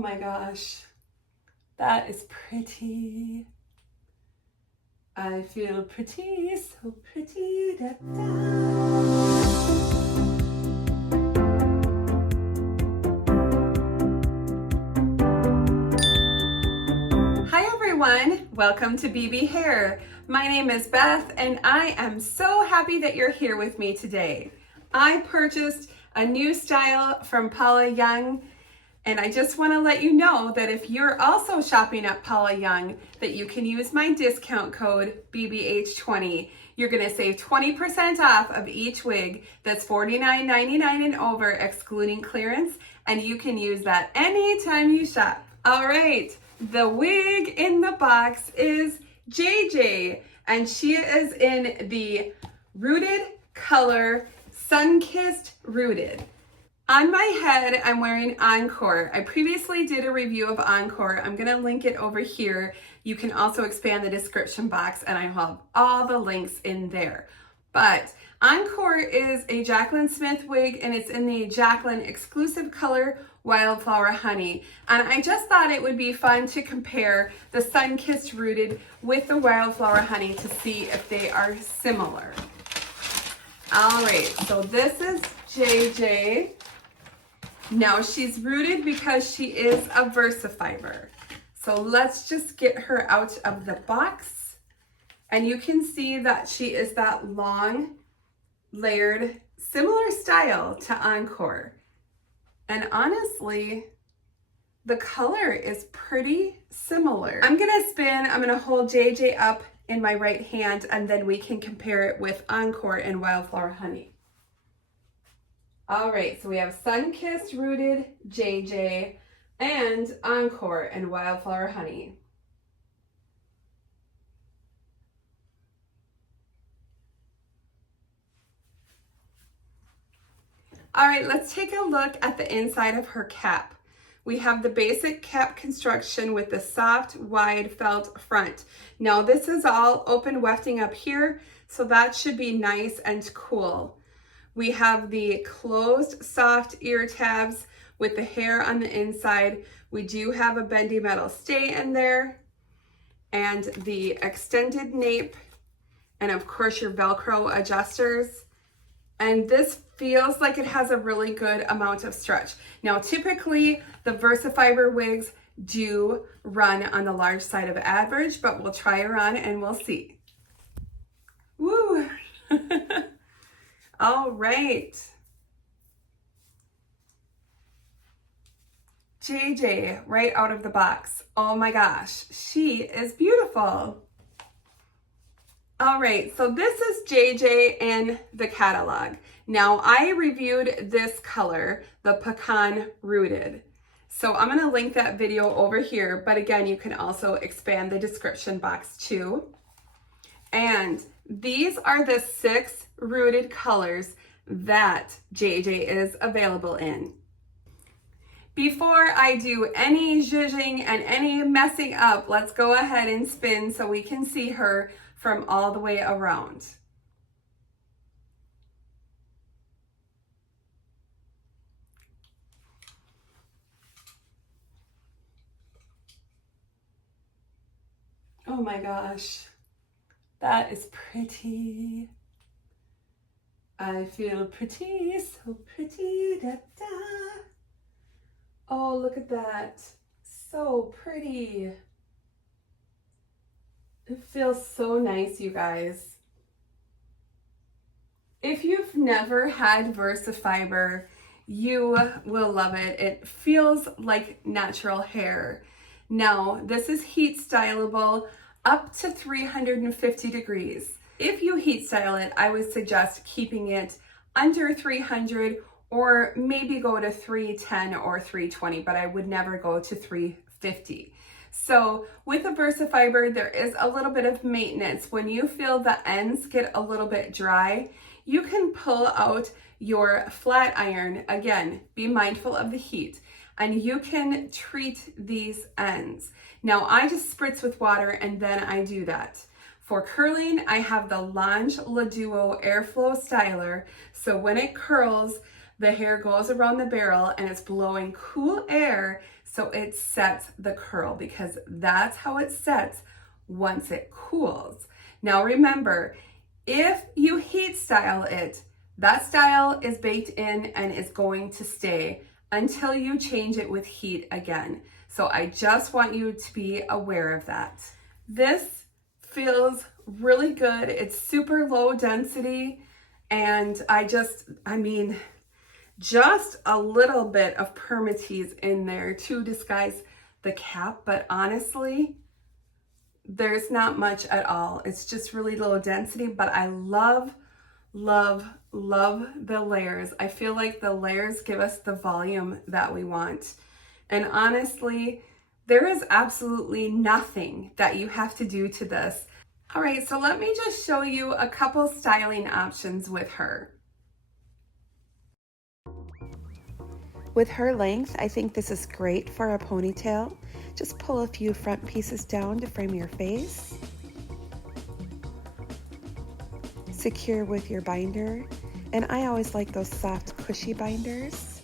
my gosh, that is pretty. I feel pretty, so pretty. Da, da. Hi everyone, welcome to BB Hair. My name is Beth and I am so happy that you're here with me today. I purchased a new style from Paula Young, and I just want to let you know that if you're also shopping at Paula Young, that you can use my discount code BBH20. You're going to save 20% off of each wig that's $49.99 and over, excluding clearance, and you can use that anytime you shop. All right, the wig in the box is JJ, and she is in the Rooted color Sunkissed Rooted. On my head, I'm wearing Encore. I previously did a review of Encore. I'm gonna link it over here. You can also expand the description box and I have all the links in there. But Encore is a Jaclyn Smith wig and it's in the Jaclyn exclusive color Wildflower Honey. And I just thought it would be fun to compare the Sunkissed Rooted with the Wildflower Honey to see if they are similar. All right, so this is JJ. Now she's rooted because she is a VersaFiber. So let's just get her out of the box. And you can see that she is that long, layered, similar style to Encore. And honestly, the color is pretty similar. I'm gonna spin, I'm gonna hold JJ up in my right hand and then we can compare it with Encore and Wildflower Honey. All right, so we have Sunkissed Rooted JJ and Encore and Wildflower Honey. All right, let's take a look at the inside of her cap. We have the basic cap construction with the soft, wide felt front. Now this is all open wefting up here, so that should be nice and cool. We have the closed soft ear tabs with the hair on the inside. We do have a bendy metal stay in there and the extended nape and of course your Velcro adjusters. And this feels like it has a really good amount of stretch. Now typically the VersaFiber wigs do run on the large side of average, but we'll try her on and we'll see. Woo! All right. JJ right out of the box. Oh my gosh, she is beautiful. All right, so this is JJ in the catalog. Now I reviewed this color, the Pecan Rooted. So I'm gonna link that video over here, but again, you can also expand the description box too. And these are the 6 rooted colors that JJ is available in. Before I do any zhuzhing and any messing up, let's go ahead and spin so we can see her from all the way around. Oh my gosh. That is pretty. I feel pretty, so pretty, da da. Oh, look at that. So pretty. It feels so nice, you guys. If you've never had VersaFiber, you will love it. It feels like natural hair. Now, this is heat styleable up to 350 degrees. If you heat style it, I would suggest keeping it under 300 or maybe go to 310 or 320, but I would never go to 350. So with the VersaFiber, there is a little bit of maintenance. When you feel the ends get a little bit dry, you can pull out your flat iron. Again, be mindful of the heat. And you can treat these ends. Now I just spritz with water and then I do that. For curling, I have the Lange Le Duo Airflow Styler. So when it curls, the hair goes around the barrel and it's blowing cool air so it sets the curl, because that's how it sets once it cools. Now remember, if you heat style it, that style is baked in and is going to stay until you change it with heat again. So I just want you to be aware of that. This feels really good. It's super low density, and I mean, just a little bit of permatease in there to disguise the cap, but honestly, there's not much at all. It's just really low density, but I love, love, love the layers. I feel like the layers give us the volume that we want. And honestly, there is absolutely nothing that you have to do to this. All right, so let me just show you a couple styling options with her. With her length, I think this is great for a ponytail. Just pull a few front pieces down to frame your face. Secure with your binder, and I always like those soft, cushy binders.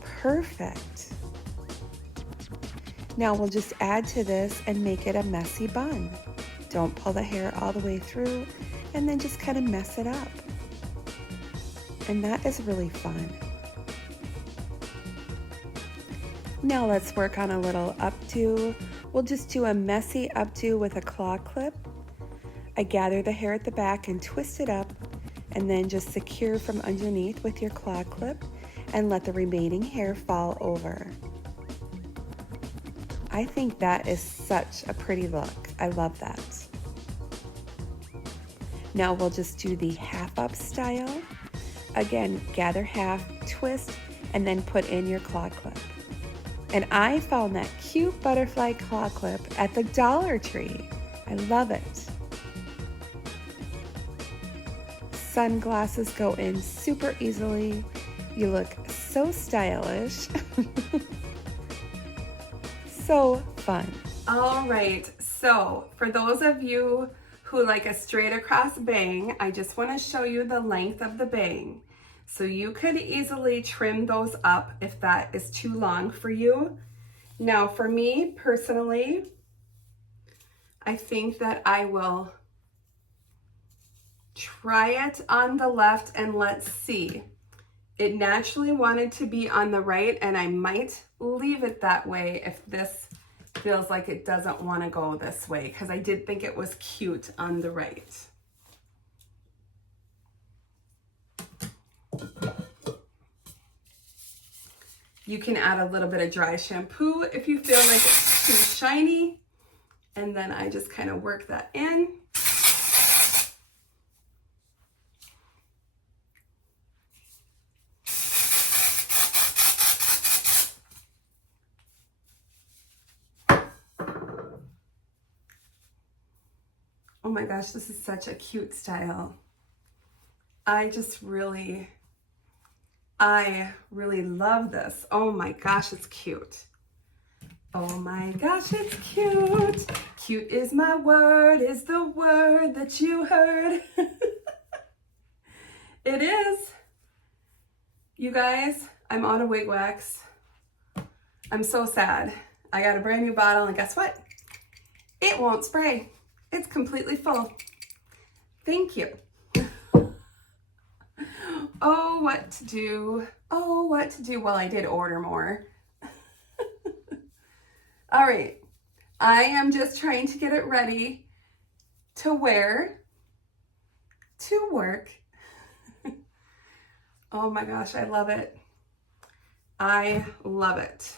Perfect. Now we'll just add to this and make it a messy bun. Don't pull the hair all the way through, and then just kind of mess it up. And that is really fun. Now let's work on a little updo. We'll just do a messy updo with a claw clip. I gather the hair at the back and twist it up, and then just secure from underneath with your claw clip and let the remaining hair fall over. I think that is such a pretty look. I love that. Now we'll just do the half up style. Again, gather half, twist, and then put in your claw clip. And I found that cute butterfly claw clip at the Dollar Tree. I love it. Sunglasses go in super easily. You look so stylish. So fun. All right, so for those of you who like a straight across bang, I just want to show you the length of the bang. So you could easily trim those up if that is too long for you. Now for me personally, I think that I will try it on the left and let's see. It naturally wanted to be on the right, and I might leave it that way if this feels like it doesn't want to go this way, because I did think it was cute on the right. You can add a little bit of dry shampoo if you feel like it's too shiny, and then I just kind of work that in. Oh my gosh, this is such a cute style. I really love this. Oh my gosh, it's cute. Oh my gosh, it's cute. Cute is my word, is the word that you heard. It is. You guys, I'm out of wig wax. I'm so sad. I got a brand new bottle, and guess what? It won't spray. It's completely full. Thank you. Oh, what to do? Oh, what to do? Well, I did order more. All right. I am just trying to get it ready to wear to work. Oh my gosh, I love it. I love it.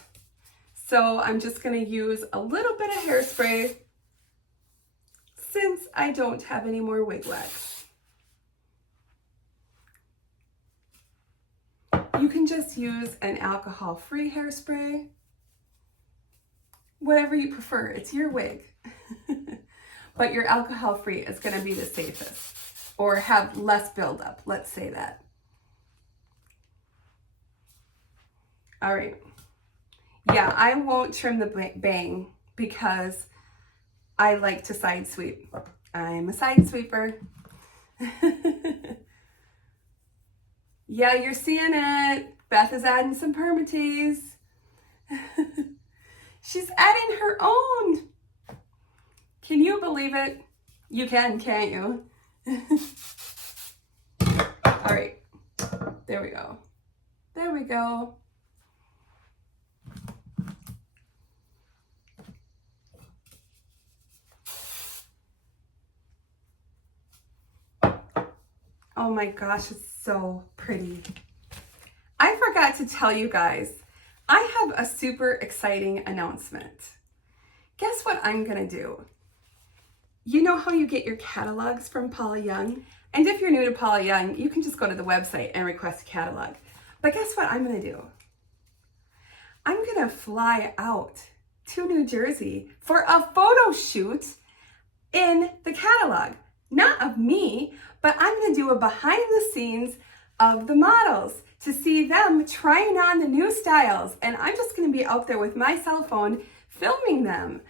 So I'm just going to use a little bit of hairspray since I don't have any more wig wax. You can just use an alcohol-free hairspray, whatever you prefer. It's your wig. But your alcohol-free is going to be the safest, or have less buildup, let's say that. All right. Yeah, I won't trim the bang because I like to side sweep. I'm a side sweeper. Yeah, you're seeing it. Beth is adding some permatease. She's adding her own. Can you believe it? You can, can't you? All right, there we go. There we go. Oh my gosh, it's so pretty. I forgot to tell you guys, I have a super exciting announcement. Guess what I'm gonna do? You know how you get your catalogs from Paula Young? And if you're new to Paula Young, you can just go to the website and request a catalog. But guess what I'm gonna do? I'm gonna fly out to New Jersey for a photo shoot in the catalog. Not of me, but I'm gonna do a behind the scenes of the models to see them trying on the new styles. And I'm just gonna be out there with my cell phone filming them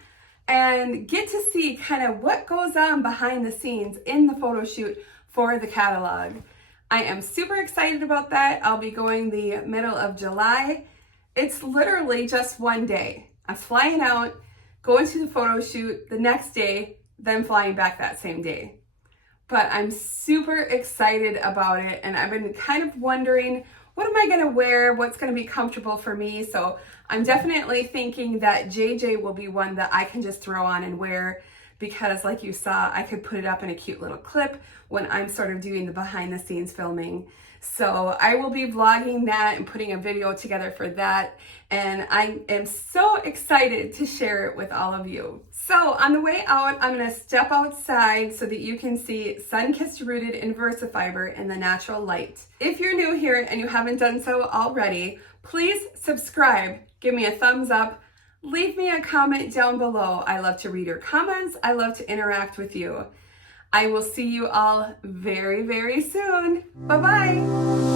and get to see kind of what goes on behind the scenes in the photo shoot for the catalog. I am super excited about that. I'll be going the middle of July. It's literally just one day. I'm flying out, going to the photo shoot the next day, then flying back that same day. But I'm super excited about it, and I've been kind of wondering, what am I gonna wear? What's gonna be comfortable for me? So I'm definitely thinking that JJ will be one that I can just throw on and wear, because like you saw, I could put it up in a cute little clip when I'm sort of doing the behind the scenes filming. So I will be vlogging that and putting a video together for that. And I am so excited to share it with all of you. So on the way out, I'm gonna step outside so that you can see Sunkissed rooted in Versafiber in the natural light. If you're new here and you haven't done so already, please subscribe, give me a thumbs up, leave me a comment down below. I love to read your comments. I love to interact with you. I will see you all very, very soon. Bye-bye.